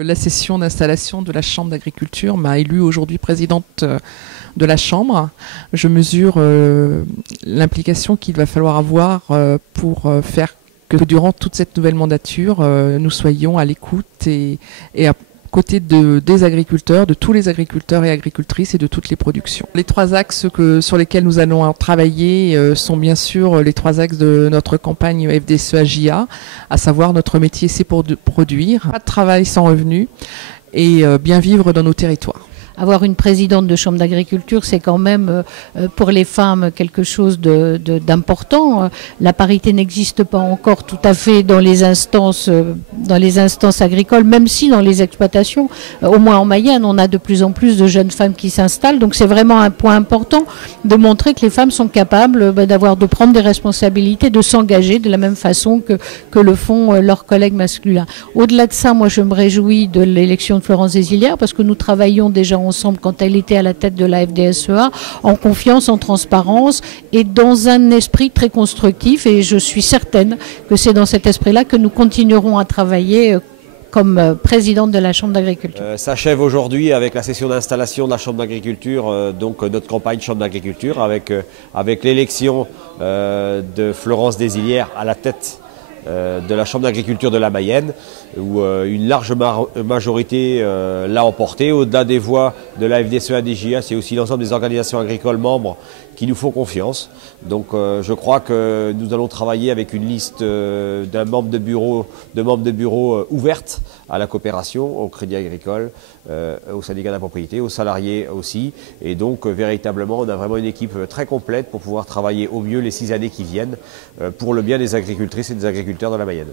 La session d'installation de la Chambre d'agriculture m'a élue aujourd'hui présidente de la Chambre. Je mesure l'implication qu'il va falloir avoir pour faire que durant toute cette nouvelle mandature, nous soyons à l'écoute et à côté des agriculteurs, de tous les agriculteurs et agricultrices et de toutes les productions. Les trois axes sur lesquels nous allons travailler sont bien sûr les trois axes de notre campagne FDSEA-JA, à savoir notre métier c'est pour produire, pas de travail sans revenu et bien vivre dans nos territoires. Avoir une présidente de chambre d'agriculture, c'est quand même pour les femmes quelque chose d'important. La parité n'existe pas encore tout à fait dans les instances agricoles, même si dans les exploitations, au moins en Mayenne, on a de plus en plus de jeunes femmes qui s'installent. Donc c'est vraiment un point important de montrer que les femmes sont capables de prendre des responsabilités, de s'engager de la même façon que le font leurs collègues masculins. Au-delà de ça, moi je me réjouis de l'élection de Florence Desillières parce que nous travaillons déjà ensemble quand elle était à la tête de la FDSEA, en confiance, en transparence et dans un esprit très constructif. Et je suis certaine que c'est dans cet esprit-là que nous continuerons à travailler comme présidente de la Chambre d'agriculture. S'achève aujourd'hui avec la session d'installation de la Chambre d'agriculture, donc notre campagne Chambre d'agriculture, avec l'élection de Florence Desillières à la tête de la Chambre d'agriculture de la Mayenne, où une large majorité l'a emporté. Au-delà des voix de la FDSEA-JA, c'est aussi l'ensemble des organisations agricoles membres qui nous font confiance. Donc je crois que nous allons travailler avec une liste de membres de bureau ouverte à la coopération, au crédit agricole, au syndicat de la propriété, aux salariés aussi. Et donc véritablement, on a vraiment une équipe très complète pour pouvoir travailler au mieux les 6 années qui viennent pour le bien des agricultrices et des agriculteurs de la Mayenne.